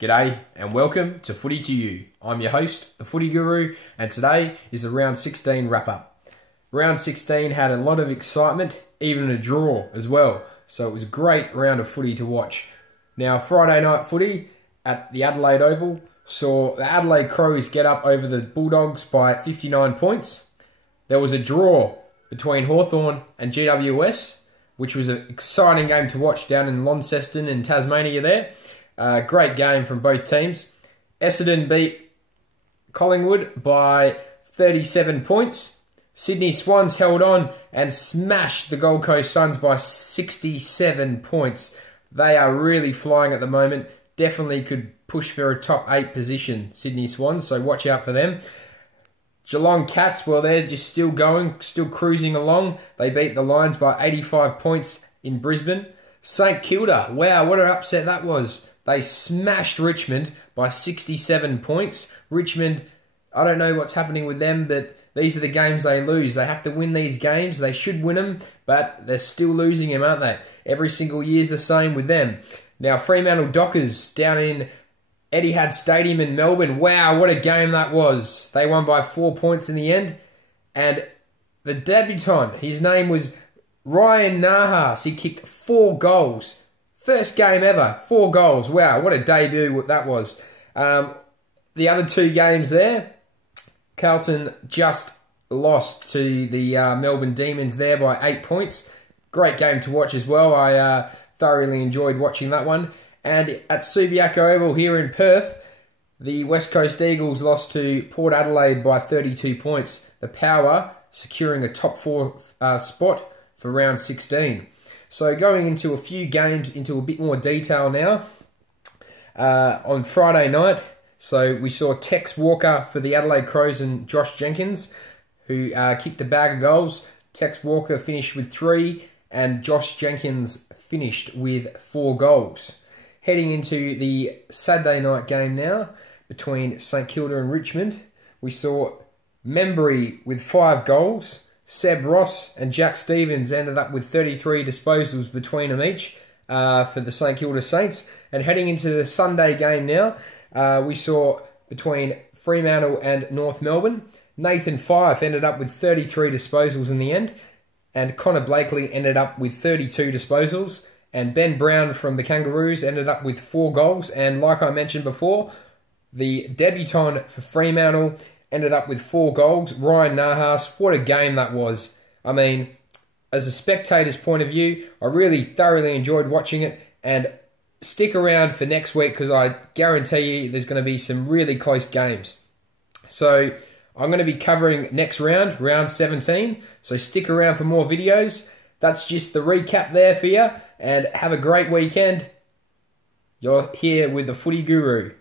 G'day and welcome to Footy To You. I'm your host, the Footy Guru, and today is the Round 16 wrap-up. Round 16 had a lot of excitement, even a draw as well, so it was a great round of footy to watch. Now, Friday night footy at the Adelaide Oval saw the Adelaide Crows get up over the Bulldogs by 59 points. There was a draw between Hawthorn and GWS, which was an exciting game to watch down in Launceston in Tasmania there. Great game from both teams. Essendon beat Collingwood by 37 points. Sydney Swans held on and smashed the Gold Coast Suns by 67 points. They are really flying at the moment. Definitely could push for a top 8 position, Sydney Swans, so watch out for them. Geelong Cats, well, they're just still going, still cruising along. They beat the Lions by 85 points in Brisbane. St Kilda, wow, what an upset that was. They smashed Richmond by 67 points. Richmond, I don't know what's happening with them, but these are the games they lose. They have to win these games. They should win them, but they're still losing them, aren't they? Every single year's the same with them. Now, Fremantle Dockers down in Etihad Stadium in Melbourne. Wow, what a game that was. They won by 4 points in the end. And the debutant, his name was Ryan Nahas. He kicked 4 goals. First game ever, 4 goals. Wow, what a debut that was. The other 2 games there, Carlton just lost to the Melbourne Demons there by 8 points. Great game to watch as well. I thoroughly enjoyed watching that one. And at Subiaco Oval here in Perth, the West Coast Eagles lost to Port Adelaide by 32 points. The Power securing a top 4 spot for round 16. So going into a few games into a bit more detail now. On Friday night, so we saw Tex Walker for the Adelaide Crows and Josh Jenkins, who kicked a bag of goals. Tex Walker finished with 3 and Josh Jenkins finished with 4 goals. Heading into the Saturday night game now between St Kilda and Richmond, we saw Membry with 5 goals. Seb Ross and Jack Stevens ended up with 33 disposals between them each for the St Kilda Saints. And heading into the Sunday game now, we saw between Fremantle and North Melbourne, Nathan Fyfe ended up with 33 disposals in the end, and Connor Blakely ended up with 32 disposals, and Ben Brown from the Kangaroos ended up with 4 goals. And like I mentioned before, the debutant for Fremantle ended up with 4 goals. Ryan Nahas, what a game that was. I mean, as a spectator's point of view, I really thoroughly enjoyed watching it. And stick around for next week because I guarantee you there's going to be some really close games. So I'm going to be covering next round, round 17. So stick around for more videos. That's just the recap there for you. And have a great weekend. You're here with the Footy Guru.